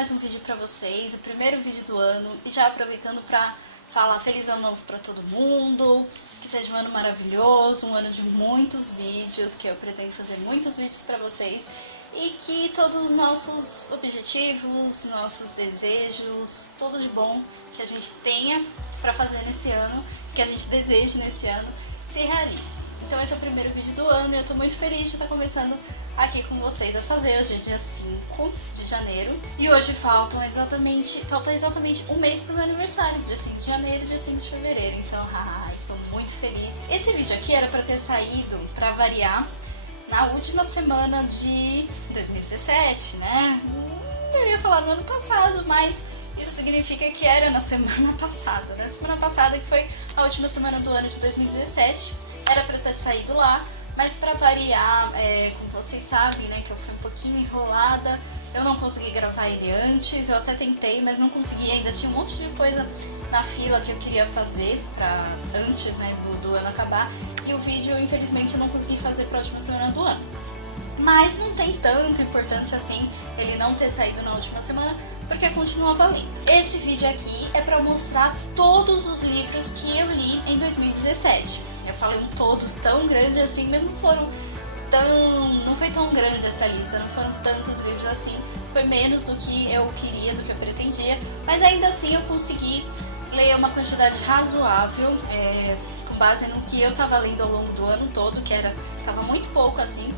mais um vídeo pra vocês, o primeiro vídeo do ano, e já aproveitando pra falar feliz ano novo pra todo mundo, que seja um ano maravilhoso, um ano de muitos vídeos, que eu pretendo fazer muitos vídeos pra vocês, e que todos os nossos objetivos, nossos desejos, tudo de bom que a gente tenha pra fazer nesse ano, que a gente deseje nesse ano, se realize. Então esse é o primeiro vídeo do ano e eu tô muito feliz de estar começando aqui com vocês a fazer. Hoje é dia 5 de janeiro e hoje falta exatamente um mês pro meu aniversário, dia 5 de janeiro e dia 5 de fevereiro. Então, estou muito feliz. Esse vídeo aqui era pra ter saído, pra variar, na última semana de 2017, né? Eu ia falar no ano passado, mas isso significa que era na semana passada, né? Semana passada, que foi a última semana do ano de 2017, era pra ter saído lá, mas pra variar, como vocês sabem, né, que eu fui um pouquinho enrolada, eu não consegui gravar ele antes, eu até tentei, mas não consegui, ainda tinha um monte de coisa na fila que eu queria fazer pra antes, né, do ano acabar, e o vídeo, infelizmente, eu não consegui fazer pra última semana do ano. Mas não tem tanta importância assim ele não ter saído na última semana, porque continua valendo. Esse vídeo aqui é pra mostrar todos os livros que eu li em 2017. Eu falo em todos tão grande assim, mas não foi tão grande essa lista, não foram tantos livros assim, foi menos do que eu queria, do que eu pretendia, mas ainda assim eu consegui ler uma quantidade razoável, com base no que eu tava lendo ao longo do ano todo, que tava muito pouco assim.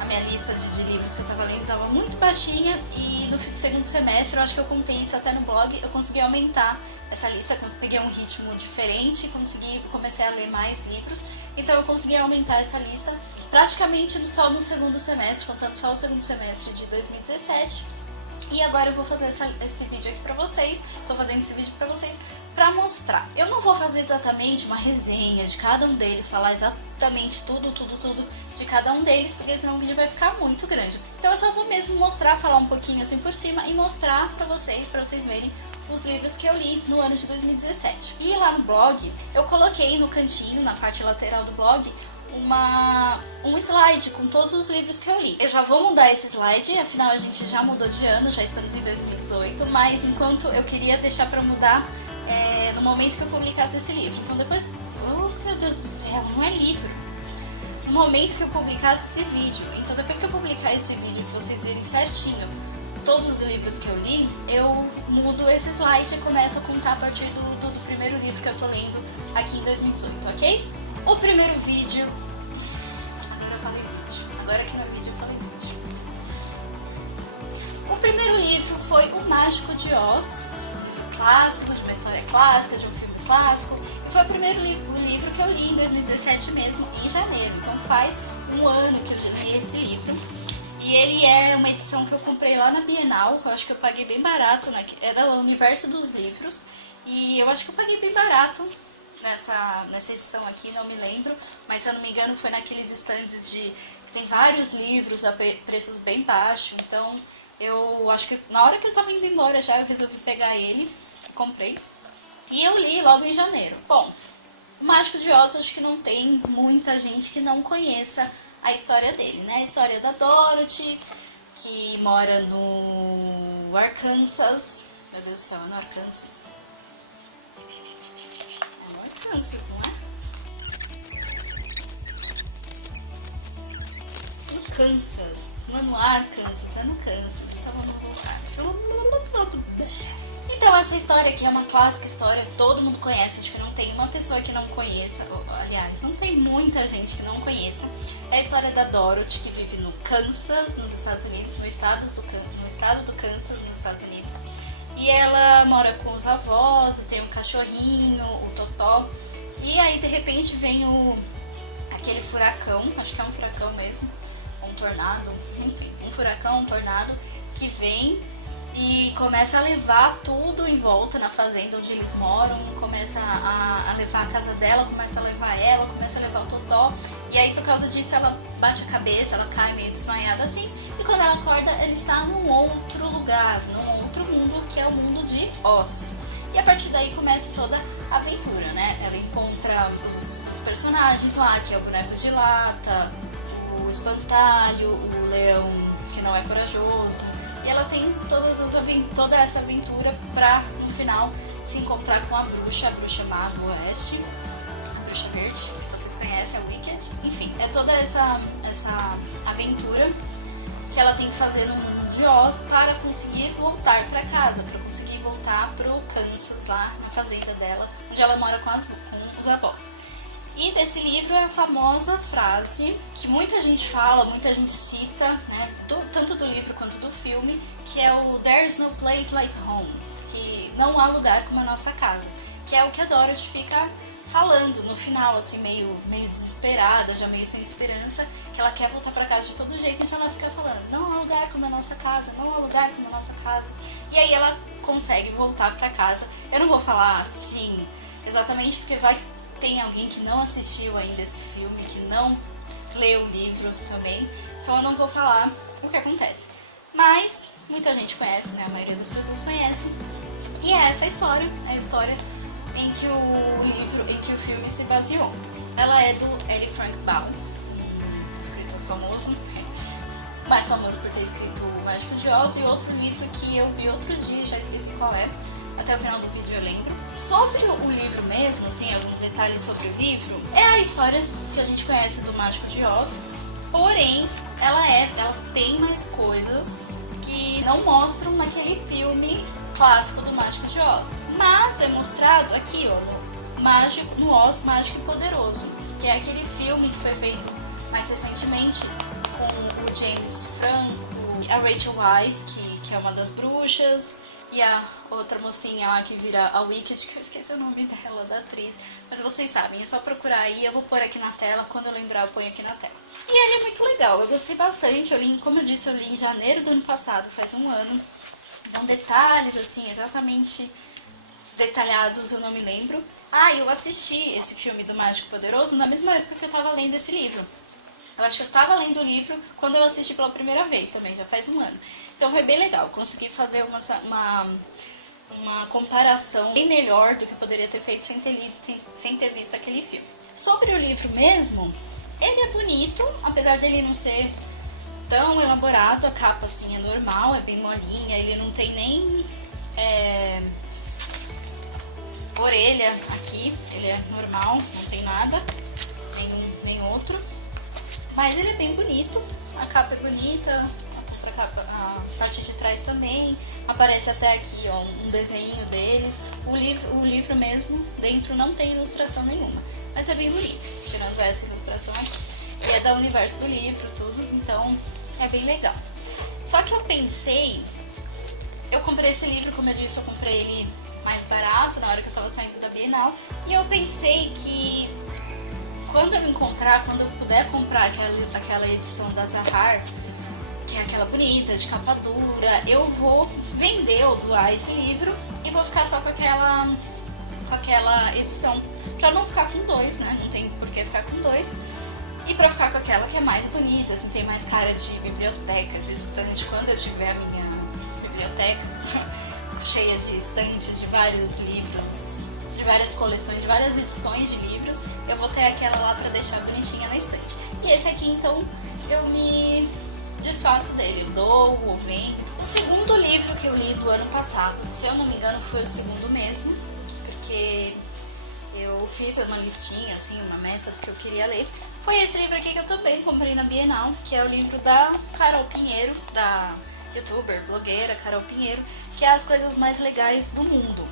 A minha lista de livros que eu tava lendo estava muito baixinha e no segundo semestre, eu acho que eu contei isso até no blog, eu consegui aumentar essa lista, quando peguei um ritmo diferente, comecei a ler mais livros, então eu consegui aumentar essa lista praticamente só no segundo semestre, contando só o segundo semestre de 2017. E agora eu vou fazer esse vídeo aqui pra vocês, tô fazendo esse vídeo pra vocês pra mostrar. Eu não vou fazer exatamente uma resenha de cada um deles, falar exatamente tudo de cada um deles, porque senão o vídeo vai ficar muito grande. Então eu só vou mesmo mostrar, falar um pouquinho assim por cima e mostrar pra vocês verem os livros que eu li no ano de 2017. E lá no blog, eu coloquei no cantinho, na parte lateral do blog, um slide com todos os livros que eu li. Eu já vou mudar esse slide, afinal a gente já mudou de ano, já estamos em 2018, mas enquanto eu queria deixar pra mudar no momento que eu publicasse esse livro. Então depois, oh meu Deus do céu, não é livro. No momento que eu publicasse esse vídeo, então depois que eu publicar esse vídeo, que vocês virem certinho todos os livros que eu li, eu mudo esse slide e começo a contar a partir do primeiro livro que eu tô lendo aqui em 2018, ok? O primeiro vídeo... Agora eu falei vídeo. Agora que não é vídeo, eu falei vídeo. O primeiro livro foi O Mágico de Oz, um livro clássico, de uma história clássica, de um filme clássico, e foi o primeiro livro que eu li em 2017 mesmo, em janeiro. Então faz um ano que eu li esse livro. E ele é uma edição que eu comprei lá na Bienal, eu acho que eu paguei bem barato, né? É do Universo dos Livros, e eu acho que eu paguei bem barato nessa edição aqui, não me lembro, mas se eu não me engano foi naqueles estandes que tem vários livros a preços bem baixos, então eu acho que na hora que eu estava indo embora eu resolvi pegar ele, comprei, e eu li logo em janeiro. Bom, O Mágico de Oz, acho que não tem muita gente que não conheça a história dele, né? A história da Dorothy, que mora no Arkansas, meu Deus do céu, no Arkansas, Kansas, não é? No Kansas, não é no Arkansas, é no Kansas, eu tava no lugar. Então essa história aqui é uma clássica história, todo mundo conhece, acho que não tem uma pessoa que não conheça, aliás, não tem muita gente que não conheça. É a história da Dorothy, que vive no Kansas, nos Estados Unidos, no estado do Kansas, nos Estados Unidos. E ela mora com os avós, e tem um cachorrinho, o Totó. E aí, de repente, vem aquele furacão, acho que é um furacão mesmo, um tornado, enfim, um furacão, um tornado, que vem e começa a levar tudo em volta na fazenda onde eles moram, começa a levar a casa dela, começa a levar ela, começa a levar o Totó. E aí, por causa disso, ela bate a cabeça, ela cai meio desmaiada assim, e quando ela acorda, ela está num outro lugar, num outro mundo, que é o mundo de Oz. E a partir daí começa toda a aventura, né? Ela encontra os personagens lá, que é o Boneco de Lata, o Espantalho, o Leão que não é corajoso, e ela tem toda essa aventura pra, no final, se encontrar com a bruxa má do oeste, a bruxa verde, que vocês conhecem, a Wicked. Enfim, é toda essa aventura que ela tem que fazer no mundo de Oz para conseguir voltar para casa, para conseguir voltar pro Kansas, lá na fazenda dela, onde ela mora com os avós. E desse livro é a famosa frase que muita gente fala, muita gente cita, né, tanto do livro quanto do filme, que é o There's no place like home, que não há lugar como a nossa casa, que é o que a Dorothy fica falando no final, assim, meio desesperada, já meio sem esperança, que ela quer voltar pra casa de todo jeito, então ela fica falando, não há lugar como a nossa casa, não há lugar como a nossa casa. E aí ela consegue voltar pra casa. Eu não vou falar assim exatamente, porque vai que tem alguém que não assistiu ainda esse filme, que não leu o livro também, então eu não vou falar o que acontece. Mas muita gente conhece, né? A maioria das pessoas conhece. E é essa história, é a história em que o filme se baseou. Ela é do L. Frank Baum, um escritor famoso, mais famoso por ter escrito O Mágico de Oz, e outro livro que eu vi outro dia, já esqueci qual é, até o final do vídeo eu lembro. Sobre o livro mesmo, assim, alguns detalhes sobre o livro, é a história que a gente conhece do Mágico de Oz, porém, ela tem mais coisas que não mostram naquele filme clássico do Mágico de Oz. Mas é mostrado aqui, ó, no Oz Mágico e Poderoso, que é aquele filme que foi feito mais recentemente com o James Franco, a Rachel Weisz, que é uma das bruxas, e a outra mocinha lá que vira a Wicked, que eu esqueci o nome dela, da atriz, mas vocês sabem, é só procurar aí, eu vou pôr aqui na tela, quando eu lembrar eu ponho aqui na tela. E ele é muito legal, eu gostei bastante, como eu disse, eu li em janeiro do ano passado, faz um ano, então detalhes assim, exatamente detalhados eu não me lembro. Eu assisti esse filme do Mágico Poderoso na mesma época que eu tava lendo esse livro. Eu acho que eu tava lendo o livro quando eu assisti pela primeira vez também, já faz um ano. Então foi bem legal, consegui fazer uma comparação bem melhor do que eu poderia ter feito sem ter visto aquele filme. Sobre o livro mesmo, ele é bonito, apesar dele não ser tão elaborado, a capa assim é normal, é bem molinha, ele não tem nem orelha aqui, ele é normal, não tem nada, nem outro. Mas ele é bem bonito, a capa é bonita, a parte de trás também, aparece até aqui ó, um desenho deles. O livro mesmo, dentro não tem ilustração nenhuma, mas é bem bonito, tirando essa ilustração aqui. E é do universo do livro, tudo, então é bem legal. Só que eu comprei esse livro, como eu disse, eu comprei ele mais barato na hora que eu tava saindo da Bienal, e eu pensei que quando eu puder comprar aquela edição da Zahar, que é aquela bonita, de capa dura, eu vou vender ou doar esse livro e vou ficar só com aquela edição, pra não ficar com dois, né? Não tem por que ficar com dois. E pra ficar com aquela que é mais bonita, assim, tem mais cara de biblioteca, de estante. Quando eu tiver a minha biblioteca cheia de estante de vários livros, de várias coleções, de várias edições de livros, eu vou ter aquela lá pra deixar bonitinha na estante. E esse aqui, então, eu me desfaço dele, dou ou vendo. O segundo livro que eu li do ano passado, se eu não me engano, foi o segundo mesmo, porque eu fiz uma listinha, assim, uma meta do que eu queria ler. Foi esse livro aqui que eu também comprei na Bienal, que é o livro da Carol Pinheiro, da youtuber, blogueira Carol Pinheiro, que é As Coisas Mais Legais do Mundo.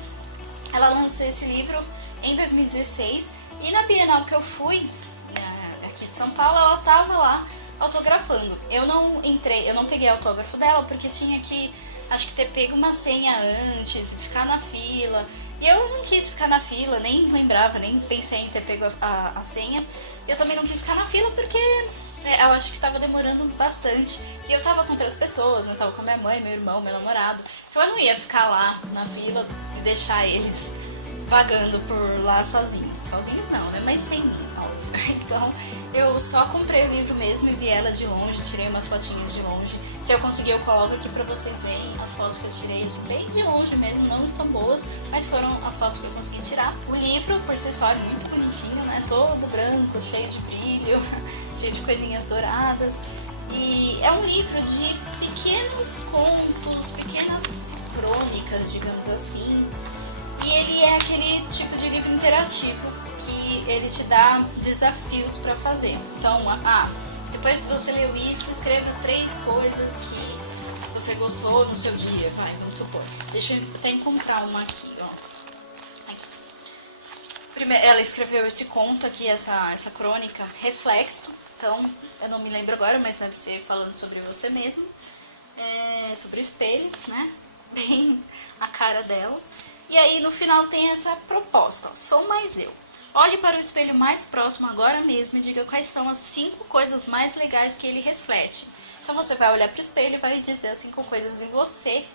Ela lançou esse livro em 2016 e na Bienal que eu fui, aqui de São Paulo, ela tava lá autografando. Eu não peguei autógrafo dela porque tinha que, acho que ter pego uma senha antes, ficar na fila. E eu não quis ficar na fila, nem lembrava, nem pensei em ter pego a senha. E eu também não quis ficar na fila porque eu acho que estava demorando bastante. E eu tava com outras pessoas, né? Tava com a minha mãe, meu irmão, meu namorado. Então eu não ia ficar lá na fila e deixar eles vagando por lá sozinhos. Sozinhos não, né? Mas sem mim, óbvio. Então eu só comprei o livro mesmo e vi ela de longe, tirei umas fotinhas de longe. Se eu conseguir eu coloco aqui pra vocês verem as fotos que eu tirei, assim, bem de longe mesmo, não estão boas, mas foram as fotos que eu consegui tirar. O livro, por si só, é muito bonitinho, né? Todo branco, cheio de brilho, cheio de coisinhas douradas. E é um livro de pequenos contos, pequenas crônicas, digamos assim. E ele é aquele tipo de livro interativo que ele te dá desafios para fazer. Então, depois que você leu isso, escreva 3 coisas que você gostou no seu dia, vamos supor. Deixa eu até encontrar uma aqui, ó. Aqui. Primeiro, ela escreveu esse conto aqui, essa crônica, Reflexo. Então, eu não me lembro agora, mas deve ser falando sobre você mesmo. Sobre o espelho, né? Bem a cara dela. E aí, no final, tem essa proposta, ó. Sou mais eu. Olhe para o espelho mais próximo agora mesmo e diga quais são as 5 coisas mais legais que ele reflete. Então você vai olhar para o espelho e vai dizer as 5 coisas em você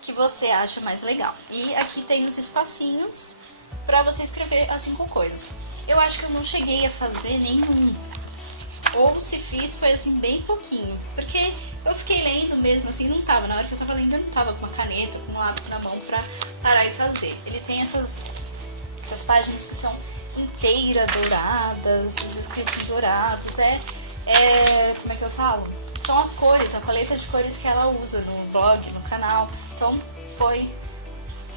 que você acha mais legal. E aqui tem os espacinhos para você escrever as 5 coisas. Eu acho que eu não cheguei a fazer nenhum. Ou se fiz, foi assim bem pouquinho. Porque eu fiquei lendo mesmo assim, não tava. Na hora que eu tava lendo, eu não tava com uma caneta, com um lápis na mão pra parar e fazer. Ele tem essas páginas que são inteiras, douradas, os escritos dourados. Como é que eu falo? São as cores, a paleta de cores que ela usa no blog, no canal. Então foi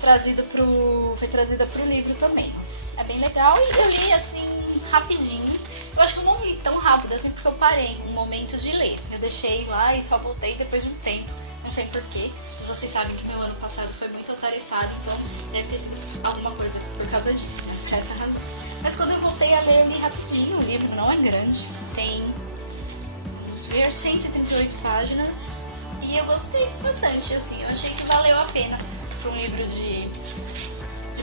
trazida pro livro também. É bem legal e eu li assim rapidinho. Eu acho que eu não li tão rápido assim porque eu parei um momento de ler. Eu deixei lá e só voltei depois de um tempo. Não sei porquê. Vocês sabem que meu ano passado foi muito atarefado, então deve ter sido alguma coisa por causa disso, né? Por essa razão. Mas quando eu voltei a ler, eu li rapidinho. O livro não é grande, tem uns 138 páginas e eu gostei bastante, assim. Eu achei que valeu a pena. Para um livro de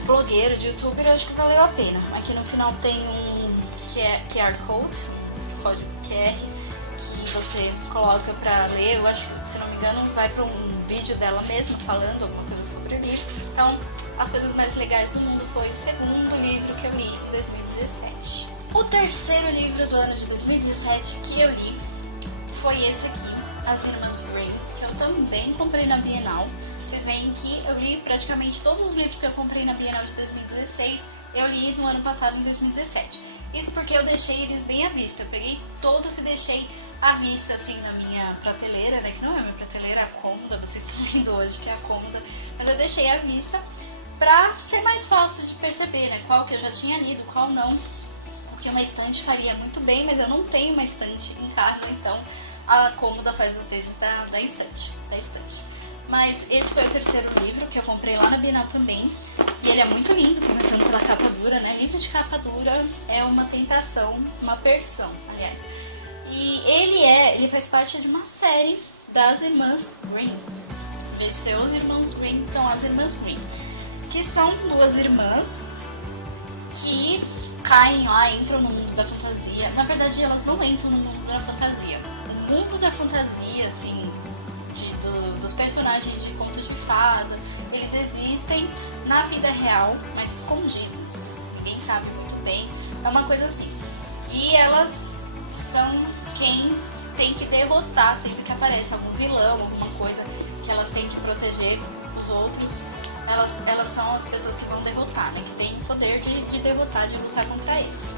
blogueiro, de youtuber, eu acho que valeu a pena. Aqui no final tem um QR Code, código QR, que você coloca pra ler. Eu acho que, se não me engano, vai pra um vídeo dela mesma falando alguma coisa sobre o livro. Então, as coisas mais legais do mundo foi o segundo livro que eu li em 2017. O terceiro livro do ano de 2017 que eu li foi esse aqui, As Irmãs Grimm, que eu também comprei na Bienal. Vocês veem que eu li praticamente todos os livros que eu comprei na Bienal de 2016, eu li no ano passado, em 2017. Isso porque eu deixei eles bem à vista. Eu peguei todos e deixei à vista, assim, na minha prateleira, né? Que não é minha prateleira, é a cômoda, vocês estão vendo hoje que é a cômoda. Mas eu deixei à vista pra ser mais fácil de perceber, né? Qual que eu já tinha lido, qual não. Porque uma estante faria muito bem, mas eu não tenho uma estante em casa, então a cômoda faz as vezes da estante. Mas esse foi o terceiro livro que eu comprei lá na Bienal também. E ele é muito lindo, começando pela capa dura, né? Livro de capa dura é uma tentação, uma perdição, aliás. E ele faz parte de uma série das Irmãs Grimm. Os seus irmãos Grimm são as Irmãs Grimm. Que são 2 irmãs que caem lá, entram no mundo da fantasia. Na verdade, elas não entram no mundo da fantasia. O mundo da fantasia, assim, dos personagens de contos de fada, eles existem na vida real, mas escondidos. Ninguém sabe muito bem. É uma coisa assim. E elas são quem tem que derrotar sempre que aparece algum vilão, alguma coisa que elas têm que proteger os outros. Elas são as pessoas que vão derrotar, né? Que tem o poder de derrotar, de lutar contra eles.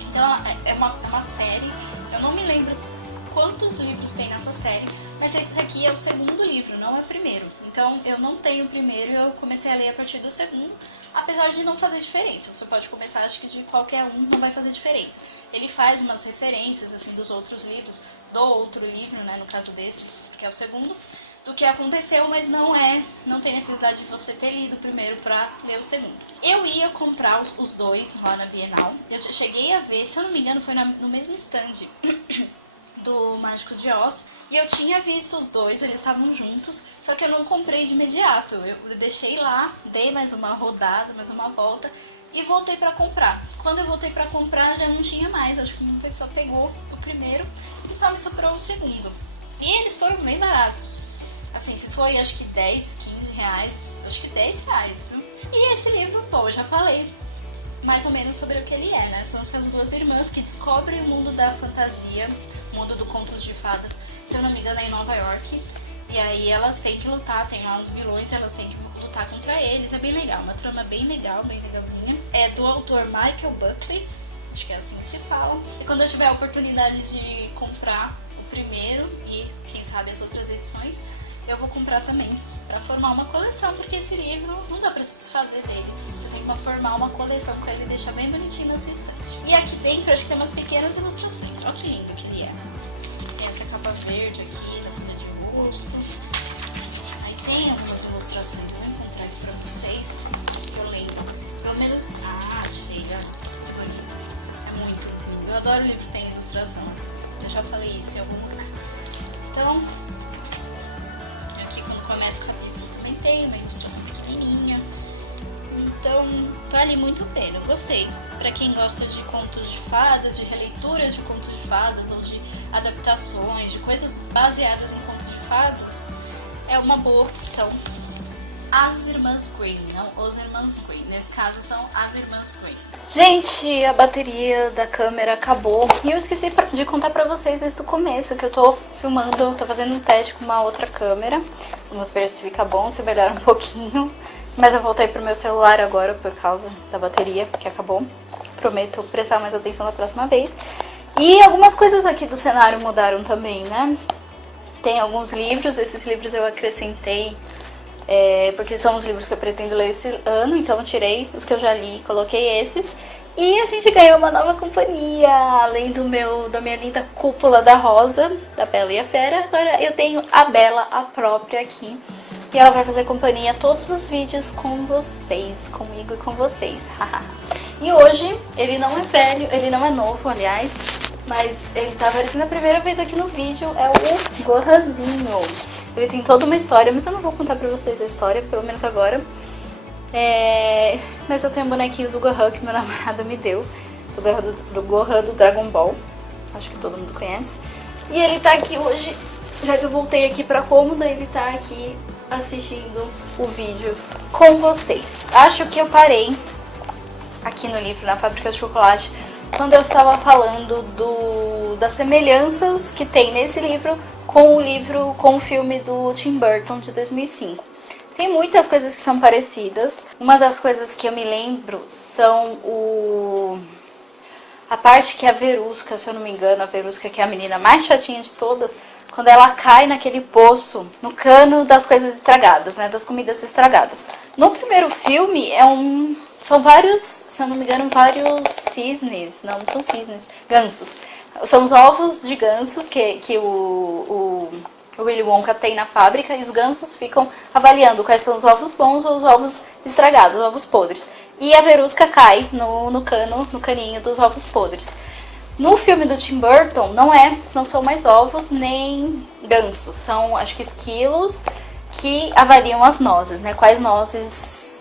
Então é uma série. Eu não me lembro quantos livros tem nessa série, mas esse aqui é o segundo livro, não é o primeiro. Então eu não tenho o primeiro e eu comecei a ler a partir do segundo, apesar de não fazer diferença. Você pode começar, acho que de qualquer um não vai fazer diferença. Ele faz umas referências assim dos outros livros, do outro livro, né, no caso desse, que é o segundo, do que aconteceu, mas não tem necessidade de você ter lido o primeiro pra ler o segundo. Eu ia comprar os 2 lá na Bienal. Eu cheguei a ver, se eu não me engano, foi no mesmo stand do Mágico de Oz, e eu tinha visto os 2, eles estavam juntos, só que eu não comprei de imediato. Eu deixei lá, dei mais uma rodada, mais uma volta e voltei pra comprar. Quando eu voltei pra comprar já não tinha mais, acho que uma pessoa pegou o primeiro e só me sobrou o segundo. E eles foram bem baratos. Assim, se foi acho que 10, 15 reais, acho que 10 reais, viu? E esse livro, bom, eu já falei mais ou menos sobre o que ele é, né? São essas 2 irmãs que descobrem o mundo da fantasia, o mundo do contos de fada, se eu não me engano é em Nova York. E aí elas têm que lutar, tem lá uns vilões, elas têm que lutar contra eles. É bem legal, uma trama bem legal, bem legalzinha. É do autor Michael Buckley, acho que é assim que se fala. E quando eu tiver a oportunidade de comprar o primeiro e quem sabe as outras edições eu vou comprar também pra formar uma coleção, porque esse livro não dá pra se desfazer dele. Você tem que formar uma coleção com ele e deixar bem bonitinho na sua estante. E aqui dentro acho que tem umas pequenas ilustrações. Olha que lindo que ele é. Tem essa capa verde aqui, da folha de rosto. Aí tem algumas ilustrações, vou encontrar aqui pra vocês. Eu lembro. Pelo menos. Ah, achei. É muito lindo. Eu adoro livro que tem ilustração assim. Eu já falei isso em algum lugar. Então, aqui quando começa o capítulo também tem uma ilustração pequenininha. Então, vale muito a pena. Eu gostei. Pra quem gosta de contos de fadas, de releituras de contos de fadas ou de adaptações, de coisas baseadas em contos de fadas, é uma boa opção. As Irmãs Green, não os Irmãos Green. Nesse caso são as Irmãs Green. Gente, a bateria da câmera acabou. E eu esqueci de contar pra vocês desde o começo que eu tô filmando, tô fazendo um teste com uma outra câmera. Vamos ver se fica bom, se melhora um pouquinho. Mas eu voltei pro meu celular agora por causa da bateria que acabou. Prometo prestar mais atenção da próxima vez. E algumas coisas aqui do cenário mudaram também, né? Tem alguns livros, esses livros eu acrescentei porque são os livros que eu pretendo ler esse ano, então eu tirei os que eu já li e coloquei esses. E a gente ganhou uma nova companhia, além da minha linda cúpula da Rosa, da Bela e a Fera. Agora eu tenho a Bela, a própria aqui. E ela vai fazer companhia a todos os vídeos com vocês, comigo e com vocês. E hoje, ele não é velho, ele não é novo, aliás, mas ele tá aparecendo a primeira vez aqui no vídeo, é o Gohanzinho. Ele tem toda uma história, mas eu não vou contar pra vocês a história, pelo menos agora. Mas eu tenho um bonequinho do Gohan que meu namorado me deu, do Gohan do Dragon Ball, acho que todo mundo conhece. E ele tá aqui hoje, já que eu voltei aqui pra cômoda, ele tá aqui assistindo o vídeo com vocês. Acho que eu parei aqui no livro, na Fábrica de Chocolate, quando eu estava falando das semelhanças que tem nesse livro com o filme do Tim Burton de 2005. Tem muitas coisas que são parecidas. Uma das coisas que eu me lembro são a parte que a Verusca, se eu não me engano, a Verusca, que é a menina mais chatinha de todas, quando ela cai naquele poço, no cano das coisas estragadas, né, das comidas estragadas. No primeiro filme são vários, se eu não me engano, vários cisnes, não são cisnes, gansos. São os ovos de gansos que o Willy Wonka tem na fábrica, e os gansos ficam avaliando quais são os ovos bons ou os ovos estragados, os ovos podres. E a Verusca cai no caninho dos ovos podres. No filme do Tim Burton, não são mais ovos nem gansos, são, acho que, esquilos que avaliam as nozes, né? Quais nozes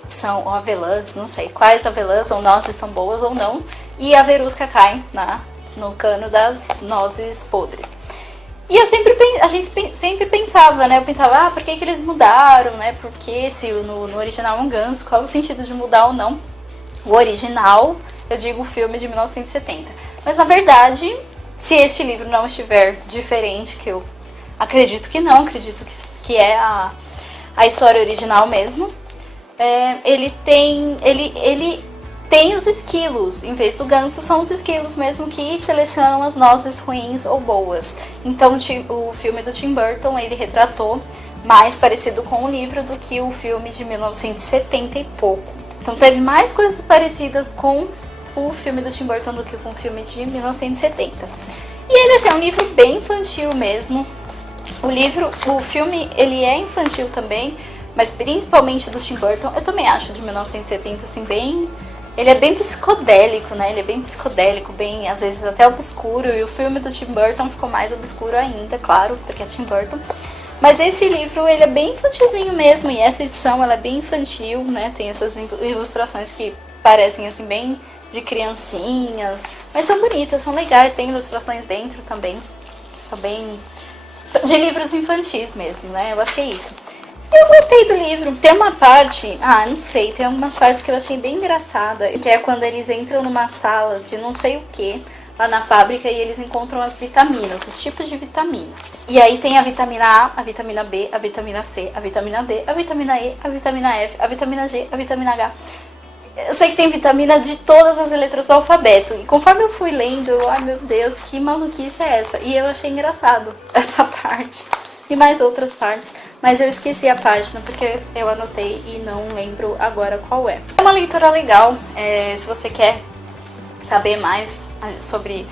são, ou avelãs, não sei, quais avelãs ou nozes são boas ou não. E a Verusca cai no cano das nozes podres. E a gente sempre pensava, né? Eu pensava, por que eles mudaram, né? Porque se no original é um ganso, qual o sentido de mudar ou não? O original, eu digo o filme de 1970. Mas na verdade, se este livro não estiver diferente, que eu acredito que não, acredito que é a história original mesmo, ele tem os esquilos, em vez do ganso, são os esquilos mesmo que selecionam as nozes ruins ou boas. Então o filme do Tim Burton, ele retratou mais parecido com o livro do que o filme de 1970 e pouco. Então teve mais coisas parecidas com o filme do Tim Burton do que com o filme de 1970. E ele é um livro bem infantil mesmo. O filme, ele é infantil também, mas principalmente do Tim Burton. Eu também acho de 1970 assim bem... Ele é bem psicodélico, né? Ele é bem psicodélico, bem, às vezes até obscuro. E o filme do Tim Burton ficou mais obscuro ainda, claro, porque é Tim Burton. Mas esse livro, ele é bem infantilzinho mesmo. E essa edição, ela é bem infantil, né? Tem essas ilustrações que parecem, assim, bem de criancinhas. Mas são bonitas, são legais. Tem ilustrações dentro também. São bem... de livros infantis mesmo, né? Eu achei isso. Eu gostei do livro. Tem uma parte, não sei, tem algumas partes que eu achei bem engraçada, que é quando eles entram numa sala de não sei o que, lá na fábrica, e eles encontram as vitaminas, os tipos de vitaminas. E aí tem a vitamina A, a vitamina B, a vitamina C, a vitamina D, a vitamina E, a vitamina F, a vitamina G, a vitamina H. Eu sei que tem vitamina de todas as letras do alfabeto. E conforme eu fui lendo, ai meu Deus, que maluquice é essa? E eu achei engraçado essa parte. E mais outras partes. Mas eu esqueci a página porque eu anotei e não lembro agora qual é. É uma leitura legal. Se você quer saber mais sobre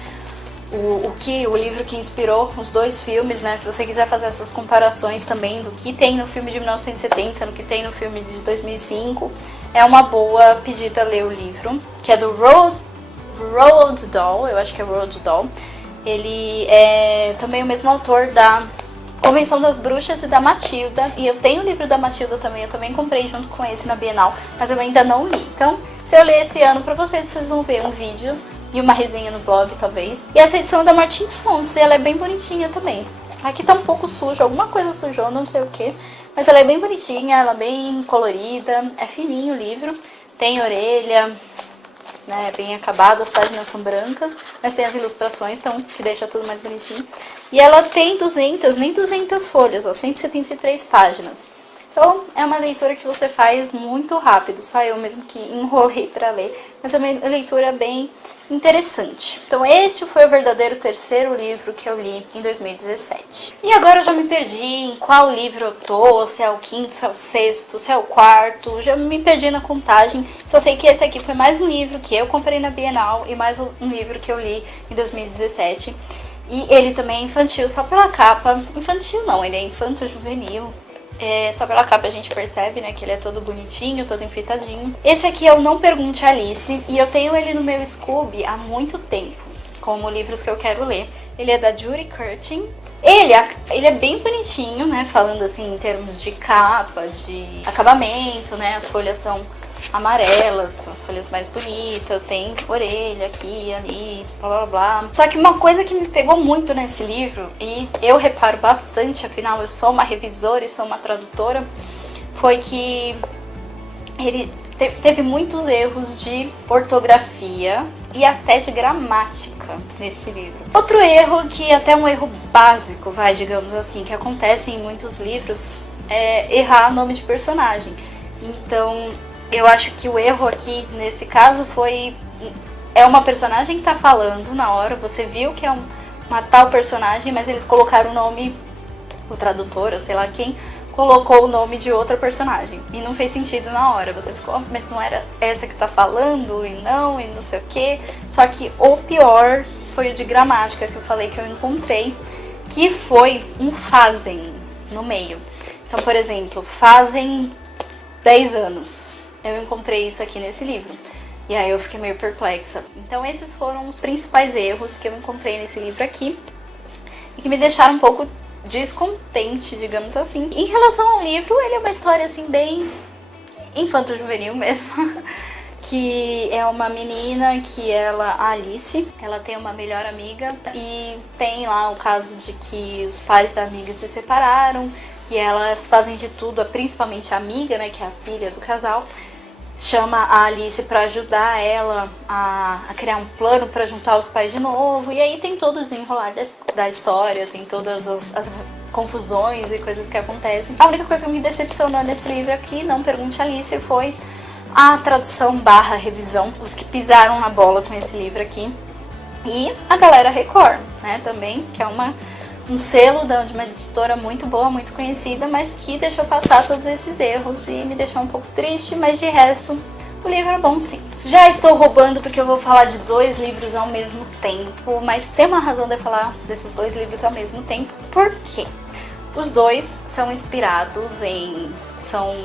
o livro que inspirou os dois filmes, né? Se você quiser fazer essas comparações também do que tem no filme de 1970, no que tem no filme de 2005, é uma boa pedida ler o livro, que é do Roald Dahl, eu acho que é Roald Dahl. Ele é também o mesmo autor da Convenção das Bruxas e da Matilda, e eu tenho o livro da Matilda também, eu também comprei junto com esse na Bienal, mas eu ainda não li. Então, se eu ler esse ano pra vocês vão ver um vídeo e uma resenha no blog, talvez. E essa edição é da Martins Fontes, e ela é bem bonitinha também. Aqui tá um pouco sujo, alguma coisa sujou, não sei o que, mas ela é bem bonitinha, ela é bem colorida, é fininho o livro, tem orelha, né, bem acabado, as páginas são brancas, mas tem as ilustrações, então, que deixa tudo mais bonitinho. E ela tem nem 200 folhas, ó, 173 páginas. Então, é uma leitura que você faz muito rápido, só eu mesmo que enrolei para ler, mas é uma leitura bem interessante. Então, este foi o verdadeiro terceiro livro que eu li em 2017. E agora eu já me perdi em qual livro eu tô, se é o quinto, se é o sexto, se é o quarto, já me perdi na contagem. Só sei que esse aqui foi mais um livro que eu comprei na Bienal e mais um livro que eu li em 2017. E ele também é infantil, só pela capa. Infantil não, ele é infanto-juvenil. Só pela capa a gente percebe, né, que ele é todo bonitinho, todo enfeitadinho. Esse aqui é o Não Pergunte Alice, e eu tenho ele no meu Scooby há muito tempo, como livros que eu quero ler. Ele é da Judy Curtin. Ele é bem bonitinho, né, falando assim em termos de capa, de acabamento, né, as folhas são amarelas, são as folhas mais bonitas, tem orelha aqui, ali, blá blá blá. Só que uma coisa que me pegou muito nesse livro, e eu reparo bastante, afinal eu sou uma revisora e sou uma tradutora, foi que ele teve muitos erros de ortografia e até de gramática nesse livro. Outro erro, que até um erro básico, digamos assim, que acontece em muitos livros, é errar nome de personagem. Então, eu acho que o erro aqui, nesse caso, é uma personagem que tá falando na hora, você viu que é uma tal personagem, mas eles colocaram o nome, o tradutor, ou sei lá quem, colocou o nome de outra personagem. E não fez sentido na hora, você ficou, mas não era essa que tá falando, e não sei o que. Só que o pior foi o de gramática, que eu falei que eu encontrei, que foi um fazem no meio. Então, por exemplo, fazem 10 anos. Eu encontrei isso aqui nesse livro. E aí eu fiquei meio perplexa. Então esses foram os principais erros que eu encontrei nesse livro aqui. E que me deixaram um pouco descontente, digamos assim. Em relação ao livro, ele é uma história assim bem infanto-juvenil mesmo. Que é uma menina que a Alice, ela tem uma melhor amiga. E tem lá o caso de que os pais da amiga se separaram. E elas fazem de tudo, principalmente a amiga, né, que é a filha do casal, chama a Alice para ajudar ela a criar um plano para juntar os pais de novo. E aí tem todo o desenrolar da história, tem todas as confusões e coisas que acontecem. A única coisa que me decepcionou nesse livro aqui, Não Pergunte Alice, foi a tradução / revisão, os que pisaram na bola com esse livro aqui. E a Galera Record, né, também, que é um selo de uma editora muito boa, muito conhecida, mas que deixou passar todos esses erros e me deixou um pouco triste, mas de resto, o livro é bom sim. Já estou roubando porque eu vou falar de 2 livros ao mesmo tempo, mas tem uma razão de eu falar desses 2 livros ao mesmo tempo. Por quê? Os 2 são são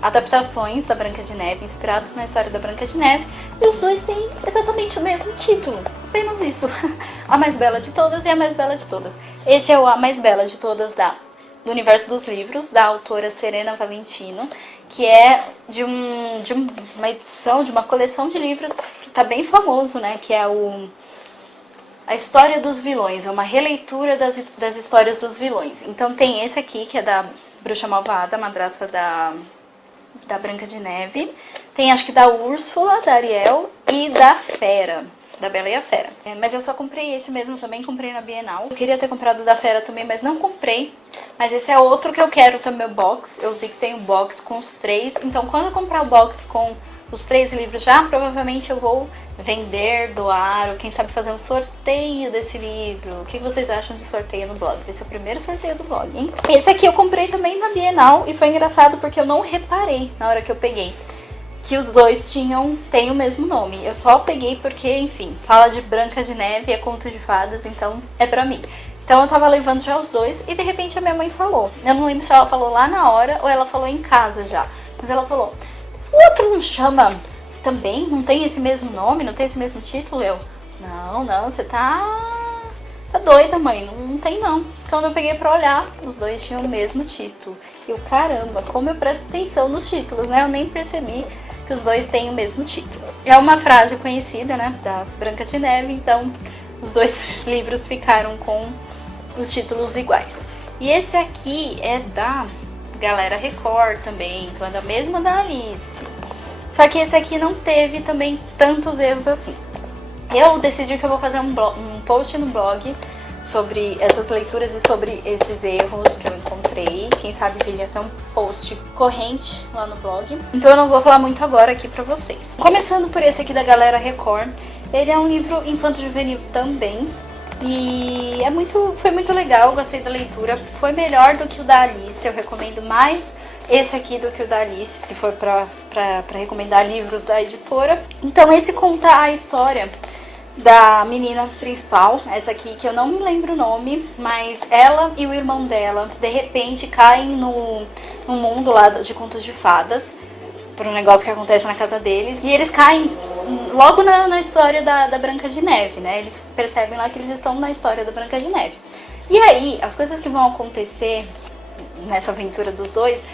adaptações da Branca de Neve, inspirados na história da Branca de Neve, e os 2 têm exatamente o mesmo título, apenas isso. A Mais Bela de Todas e A Mais Bela de Todas. Este é o A Mais Bela de Todas do universo dos livros, da autora Serena Valentino, que é de uma edição, de uma coleção de livros que está bem famoso, né, que é A História dos Vilões, é uma releitura das histórias dos vilões. Então tem esse aqui, que é da Bruxa Malvada, madrasta da Branca de Neve. Tem acho que da Úrsula, da Ariel e da Fera, da Bela e a Fera. Mas eu só comprei esse mesmo também, comprei na Bienal. Eu queria ter comprado o da Fera também, mas não comprei. Mas esse é outro que eu quero também, o box. Eu vi que tem o box com os 3. Então quando eu comprar o box com os 3 livros já, provavelmente eu vou vender, doar, ou quem sabe fazer um sorteio desse livro. O que vocês acham de sorteio no blog? Esse é o primeiro sorteio do blog, hein? Esse aqui eu comprei também na Bienal e foi engraçado porque eu não reparei na hora que eu peguei que os dois têm o mesmo nome. Eu só peguei porque, enfim, fala de Branca de Neve, é conto de fadas, então é pra mim. Então eu tava levando já os dois e de repente a minha mãe falou. Eu não lembro se ela falou lá na hora ou ela falou em casa já. Mas ela falou, o outro não chama também? Não tem esse mesmo nome? Não tem esse mesmo título? Eu, não, você tá doida, mãe. Não tem não. Quando eu peguei pra olhar, os dois tinham o mesmo título. E eu, caramba, como eu presto atenção nos títulos, né? Eu nem percebi que os dois têm o mesmo título. É uma frase conhecida, né, da Branca de Neve, então os dois livros ficaram com os títulos iguais. E esse aqui é da Galera Record também, então é da mesma da Alice. Só que esse aqui não teve também tantos erros assim. Eu decidi que eu vou fazer um post no blog sobre essas leituras e sobre esses erros que eu encontrei. Quem sabe vir até um post corrente lá no blog. Então eu não vou falar muito agora aqui pra vocês. Começando por esse aqui da Galera Record. Ele é um livro infanto-juvenil também. E foi muito legal, eu gostei da leitura. Foi melhor do que o da Alice. Eu recomendo mais esse aqui do que o da Alice, se for pra recomendar livros da editora. Então esse conta a história da menina principal, essa aqui que eu não me lembro o nome, mas ela e o irmão dela de repente caem no mundo lá de contos de fadas, por um negócio que acontece na casa deles, e eles caem logo na história da Branca de Neve, né? Eles percebem lá que eles estão na história da Branca de Neve. E aí, as coisas que vão acontecer nessa aventura dos dois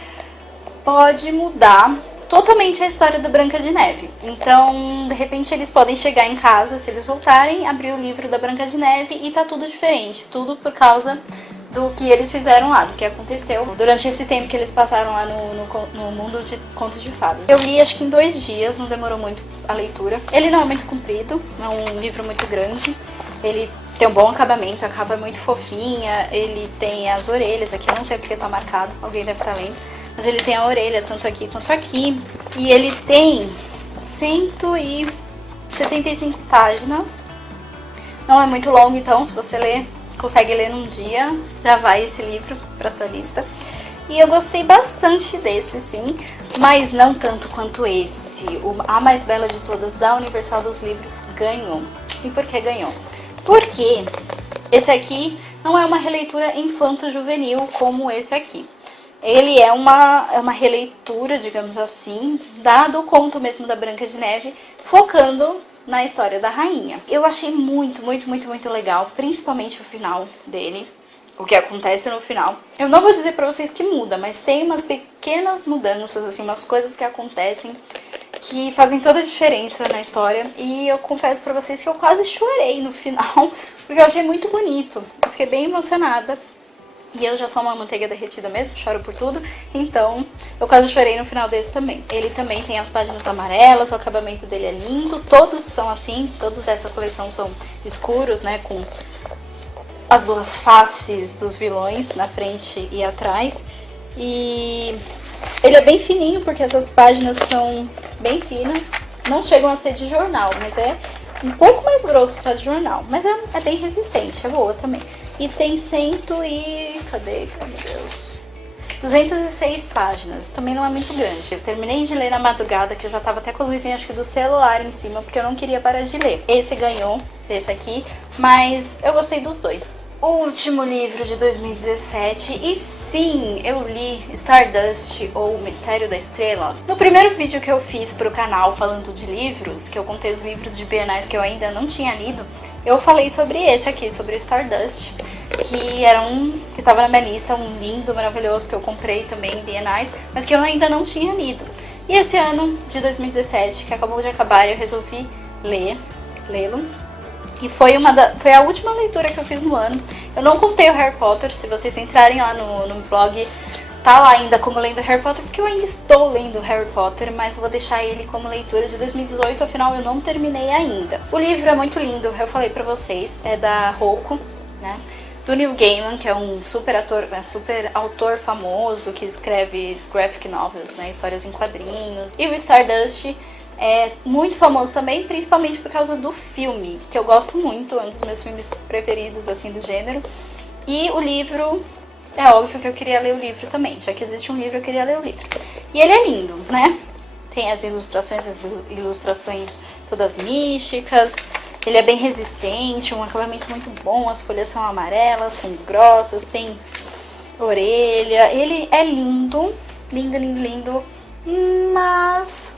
pode mudar totalmente a história da Branca de Neve. Então, de repente, eles podem chegar em casa, se eles voltarem, abrir o livro da Branca de Neve e tá tudo diferente. Tudo por causa do que eles fizeram lá, do que aconteceu durante esse tempo que eles passaram lá no mundo de contos de fadas. Eu li acho que em 2 dias, não demorou muito a leitura. Ele não é muito comprido, é um livro muito grande. Ele tem um bom acabamento, a capa é muito fofinha, ele tem as orelhas aqui, eu não sei porque tá marcado, alguém deve estar lendo. Mas ele tem a orelha tanto aqui quanto aqui. E ele tem 175 páginas. Não é muito longo, então se você consegue ler num dia, já vai esse livro para sua lista. E eu gostei bastante desse, sim, mas não tanto quanto esse. A Mais Bela de Todas, da Universal dos Livros, ganhou. E por que ganhou? Porque esse aqui não é uma releitura infanto-juvenil como esse aqui. Ele é uma releitura, digamos assim, do conto mesmo da Branca de Neve, focando na história da rainha. Eu achei muito legal, principalmente o final dele, o que acontece no final. Eu não vou dizer pra vocês que muda, mas tem umas pequenas mudanças, assim, umas coisas que acontecem que fazem toda a diferença na história. E eu confesso pra vocês que eu quase chorei no final, porque eu achei muito bonito. Eu fiquei bem emocionada. E eu já sou uma manteiga derretida mesmo, choro por tudo, então eu quase chorei no final desse também. Ele também tem as páginas amarelas, o acabamento dele é lindo, todos são assim, todos dessa coleção são escuros, né, com as 2 faces dos vilões na frente e atrás. E ele é bem fininho, porque essas páginas são bem finas, não chegam a ser de jornal, mas é um pouco mais grosso só de jornal, mas é bem resistente, é boa também. E tem cadê, meu Deus? 206 páginas, também não é muito grande. Eu terminei de ler na madrugada, que eu já tava até com a luzinha, acho que do celular em cima, porque eu não queria parar de ler. Esse ganhou, esse aqui, mas eu gostei dos dois. O último livro de 2017, e sim, eu li Stardust, ou Mistério da Estrela. No primeiro vídeo que eu fiz pro canal falando de livros, que eu contei os livros de bienais que eu ainda não tinha lido, eu falei sobre esse aqui, sobre o Stardust, que era que tava na minha lista, um lindo, maravilhoso, que eu comprei também em bienais, mas que eu ainda não tinha lido. E esse ano de 2017, que acabou de acabar, eu resolvi lê-lo. E foi a última leitura que eu fiz no ano. Eu não contei o Harry Potter, se vocês entrarem lá no blog, tá lá ainda como lendo Harry Potter, porque eu ainda estou lendo Harry Potter, mas vou deixar ele como leitura de 2018, afinal eu não terminei ainda. O livro é muito lindo, eu falei pra vocês, é da Roku, né? Do Neil Gaiman, que é um super autor famoso, que escreve graphic novels, né? Histórias em quadrinhos. E o Stardust É muito famoso também, principalmente por causa do filme, que eu gosto muito, é um dos meus filmes preferidos, assim, do gênero. E o livro, é óbvio que eu queria ler o livro também, já que existe um livro, eu queria ler o livro. E ele é lindo, né? Tem as ilustrações todas místicas, ele é bem resistente, um acabamento muito bom, as folhas são amarelas, são grossas, tem orelha, ele é lindo, lindo, lindo, lindo, mas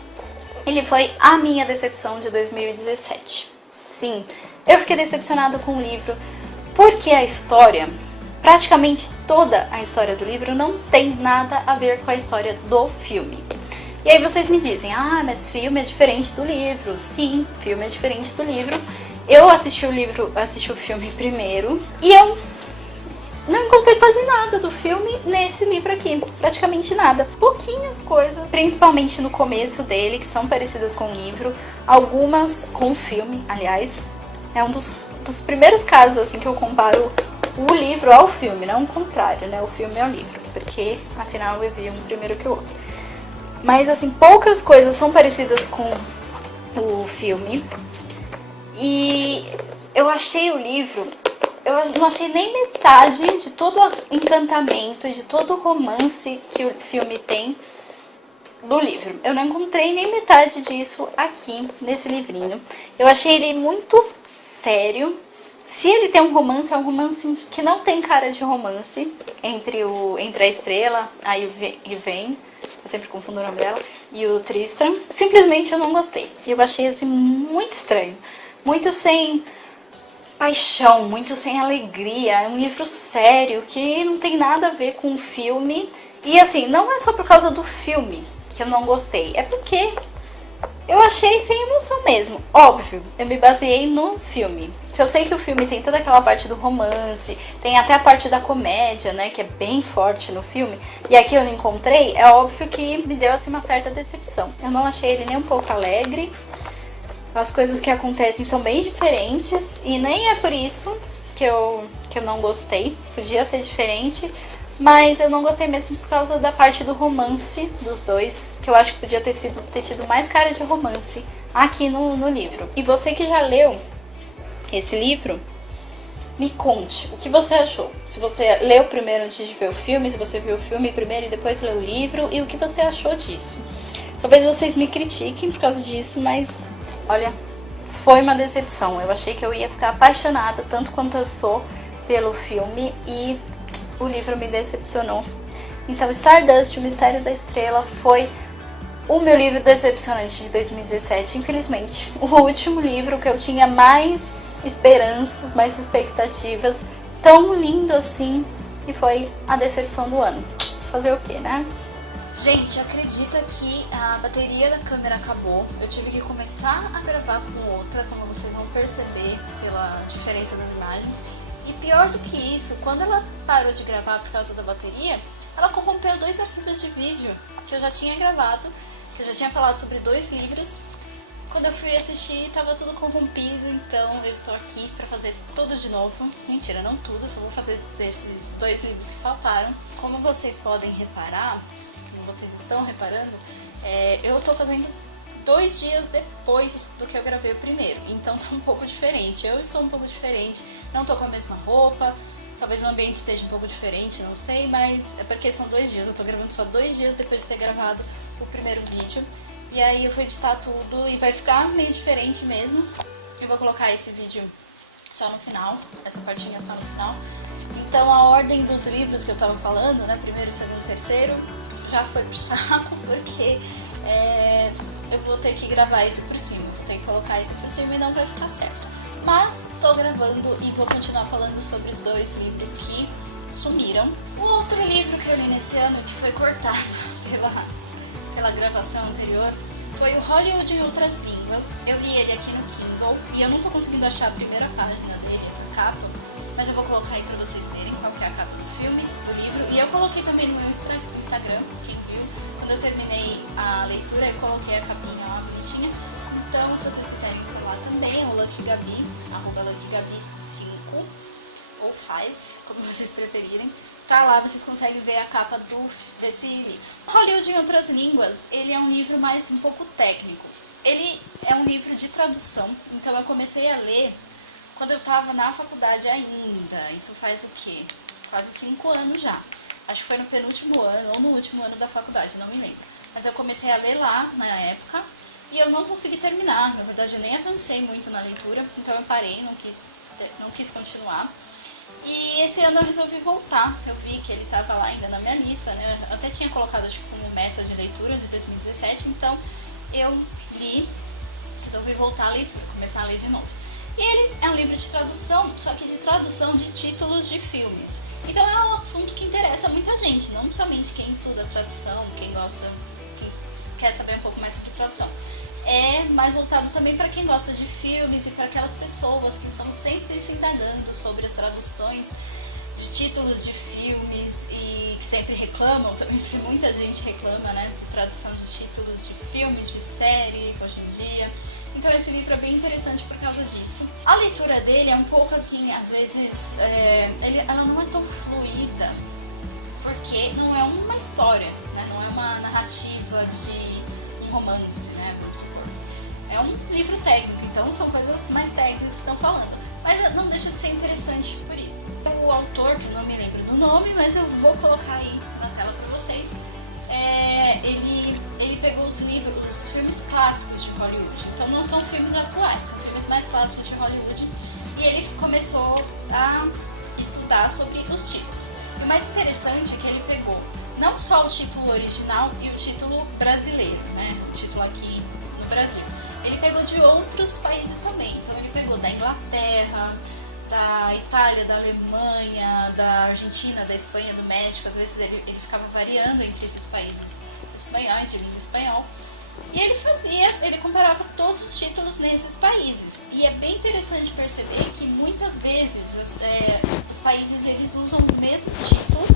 ele foi a minha decepção de 2017. Sim, eu fiquei decepcionada com o livro, porque a história, praticamente toda a história do livro, não tem nada a ver com a história do filme. E aí vocês me dizem, ah, mas filme é diferente do livro. Sim, filme é diferente do livro. Eu assisti o filme primeiro e eu não encontrei quase nada do filme nesse livro aqui, praticamente nada. Pouquinhas coisas, principalmente no começo dele, que são parecidas com o livro, algumas com o filme, aliás. É um dos primeiros casos assim que eu comparo o livro ao filme, não o contrário, né? O filme ao livro, porque afinal eu vi um primeiro que o outro. Mas assim, poucas coisas são parecidas com o filme. E eu achei o livro, eu não achei nem metade de todo o encantamento e de todo o romance que o filme tem do livro. Eu não encontrei nem metade disso aqui nesse livrinho. Eu achei ele muito sério. Se ele tem um romance, é um romance que não tem cara de romance entre a Estrela, a Yvain, eu sempre confundo o nome dela, e o Tristram. Simplesmente eu não gostei. Eu achei assim muito estranho. Muito sem paixão, muito sem alegria. É um livro sério que não tem nada a ver com o filme. E assim, não é só por causa do filme que eu não gostei. É porque eu achei sem emoção mesmo. Óbvio, eu me baseei no filme. Se eu sei que o filme tem toda aquela parte do romance, tem até a parte da comédia, né, que é bem forte no filme, e aqui eu não encontrei, é óbvio que me deu assim uma certa decepção. Eu não achei ele nem um pouco alegre. As coisas que acontecem são bem diferentes e nem é por isso que eu não gostei. Podia ser diferente, mas eu não gostei mesmo por causa da parte do romance dos dois, que eu acho que podia ter tido mais cara de romance aqui no livro. E você que já leu esse livro, me conte o que você achou. Se você leu primeiro antes de ver o filme, se você viu o filme primeiro e depois leu o livro, e o que você achou disso. Talvez vocês me critiquem por causa disso, mas olha, foi uma decepção. Eu achei que eu ia ficar apaixonada tanto quanto eu sou pelo filme e o livro me decepcionou. Então Stardust, o Mistério da Estrela, foi o meu livro decepcionante de 2017, infelizmente. O último livro que eu tinha mais esperanças, mais expectativas, tão lindo assim, e foi a decepção do ano. Fazer o que, né? Gente, acredita que a bateria da câmera acabou. Eu tive que começar a gravar com outra, como vocês vão perceber pela diferença das imagens. E pior do que isso, quando ela parou de gravar por causa da bateria, ela corrompeu 2 arquivos de vídeo que eu já tinha gravado, que eu já tinha falado sobre 2 livros. Quando eu fui assistir, tava tudo corrompido, então eu estou aqui pra fazer tudo de novo. Mentira, não tudo, só vou fazer esses 2 livros que faltaram. Como vocês podem reparar, como vocês estão reparando, eu tô fazendo 2 dias depois do que eu gravei o primeiro, então tá um pouco diferente. Eu estou um pouco diferente, não tô com a mesma roupa, talvez o ambiente esteja um pouco diferente, não sei, mas é porque são 2 dias, eu tô gravando só 2 dias depois de ter gravado o primeiro vídeo. E aí eu vou editar tudo e vai ficar meio diferente mesmo. Eu vou colocar esse vídeo só no final, essa partinha só no final. Então a ordem dos livros que eu tava falando, né, primeiro, segundo, terceiro, já foi pro saco, porque eu vou ter que gravar esse por cima. Vou ter que colocar esse por cima e não vai ficar certo. Mas tô gravando e vou continuar falando sobre os 2 livros que sumiram. O outro livro que eu li nesse ano, que foi cortado pela gravação anterior, foi o Hollywood em Outras Línguas. Eu li ele aqui no Kindle e eu não tô conseguindo achar a primeira página dele, a capa, mas eu vou colocar aí pra vocês verem qual que é a capa do filme, do livro. E eu coloquei também no meu Instagram, quem viu. Quando eu terminei a leitura, eu coloquei a capinha lá bonitinha. Então, se vocês quiserem ir por lá também, é o Lucky Gabi, @LuckyGabi5 ou 5, como vocês preferirem. Tá lá, vocês conseguem ver a capa desse livro. Hollywood em Outras Línguas, ele é um livro mais um pouco técnico. Ele é um livro de tradução, então eu comecei a ler quando eu estava na faculdade ainda. Isso faz o quê? Quase 5 anos já. Acho que foi no penúltimo ano ou no último ano da faculdade, não me lembro. Mas eu comecei a ler lá na época e eu não consegui terminar. Na verdade, eu nem avancei muito na leitura, então eu parei, não quis continuar. E esse ano eu resolvi voltar. Eu vi que ele estava lá ainda na minha lista, né? Eu até tinha colocado acho que como meta de leitura de 2017, então eu resolvi voltar à leitura, começar a ler de novo. E ele é um livro de tradução, só que de tradução de títulos de filmes. Então é um assunto que interessa muita gente, não somente quem estuda tradução, quem quer saber um pouco mais sobre tradução. É mais voltado também para quem gosta de filmes e para aquelas pessoas que estão sempre se indagando sobre as traduções de títulos de filmes e que sempre reclamam, também porque muita gente reclama, né, de tradução de títulos de filmes, de série, hoje em dia. Então esse livro é bem interessante por causa disso. A leitura dele é um pouco assim, às vezes, ela não é tão fluida, porque não é uma história, né, não é uma narrativa de um romance, né, vamos supor. É um livro técnico, então são coisas mais técnicas que estão falando. Mas não deixa de ser interessante por isso. O autor, que eu não me lembro do nome, mas eu vou colocar aí na tela para vocês, ele pegou os filmes clássicos de Hollywood. Então não são filmes atuais, são filmes mais clássicos de Hollywood. E ele começou a estudar sobre os títulos. E o mais interessante é que ele pegou não só o título original e o título brasileiro, né? O título aqui no Brasil. Ele pegou de outros países também. Então ele pegou da Inglaterra, da Itália, da Alemanha, da Argentina, da Espanha, do México. Às vezes ele ficava variando entre esses países espanhóis, de língua espanhol. E ele comparava todos os títulos nesses países. E é bem interessante perceber que muitas vezes os países eles usam os mesmos títulos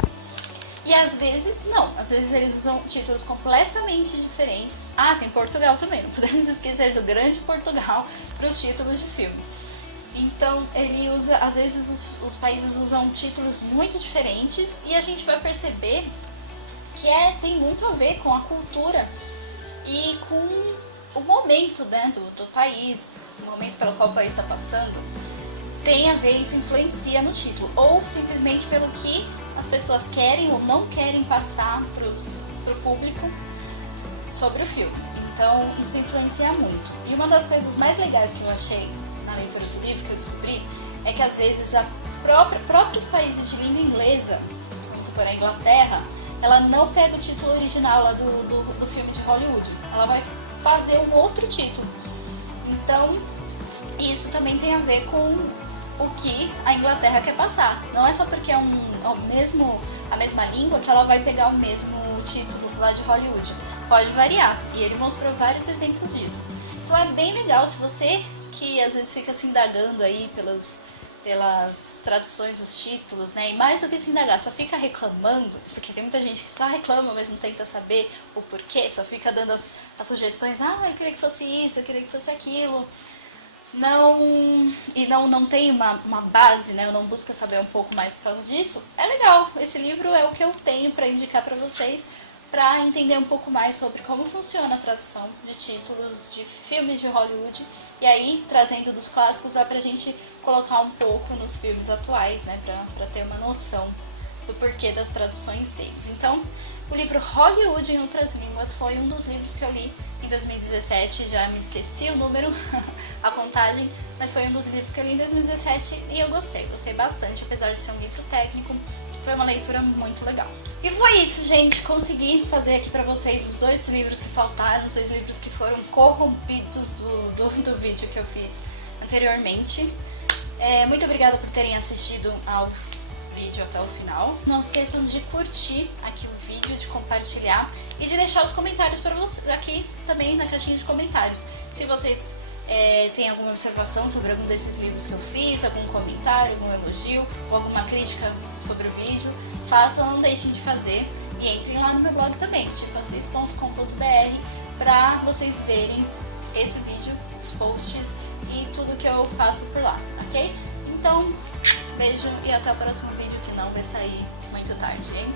e às vezes não. Às vezes eles usam títulos completamente diferentes. Ah, tem Portugal também, não podemos esquecer do grande Portugal para os títulos de filme. Então ele usa, às vezes os países usam títulos muito diferentes e a gente vai perceber que tem muito a ver com a cultura e com o momento, né, do país, o momento pelo qual o país está passando. Tem a ver, isso influencia no título, ou simplesmente pelo que as pessoas querem ou não querem passar pro público sobre o filme. Então isso influencia muito. E uma das coisas mais legais que eu achei na leitura do livro, que eu descobri, é que às vezes próprios países de língua inglesa, vamos supor a Inglaterra, ela não pega o título original lá do filme de Hollywood, ela vai fazer um outro título. Então isso também tem a ver com o que a Inglaterra quer passar. Não é só porque é a mesma língua que ela vai pegar o mesmo título lá de Hollywood. Pode variar, e ele mostrou vários exemplos disso. Então é bem legal, se você que às vezes fica se indagando aí pelas traduções dos títulos, né? E mais do que se indagar, só fica reclamando, porque tem muita gente que só reclama, mas não tenta saber o porquê, só fica dando as sugestões, eu queria que fosse isso, eu queria que fosse aquilo. Não tem uma base, né? Eu não busco saber um pouco mais por causa disso. É legal, esse livro é o que eu tenho para indicar para vocês, para entender um pouco mais sobre como funciona a tradução de títulos de filmes de Hollywood. E aí, trazendo dos clássicos, dá pra gente colocar um pouco nos filmes atuais, né? Pra ter uma noção do porquê das traduções deles. Então, o livro Hollywood em Outras Línguas foi um dos livros que eu li em 2017. Já me esqueci o número, a contagem, mas foi um dos livros que eu li em 2017 e eu gostei bastante, apesar de ser um livro técnico. Foi uma leitura muito legal. E foi isso, gente. Consegui fazer aqui pra vocês os 2 livros que faltaram, os 2 livros que foram corrompidos do vídeo que eu fiz anteriormente. Muito obrigada por terem assistido ao vídeo até o final. Não esqueçam de curtir aqui o vídeo, de compartilhar e de deixar os comentários para vocês aqui também na caixinha de comentários. Se vocês têm alguma observação sobre algum desses livros que eu fiz, algum comentário, algum elogio ou alguma crítica sobre o vídeo, façam, não deixem de fazer e entrem lá no meu blog também, ticoassis.com.br, para vocês verem esse vídeo, os posts e tudo que eu faço por lá, ok? Então, beijo e até o próximo vídeo, que não vai sair muito tarde, hein?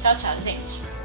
Tchau, tchau, gente!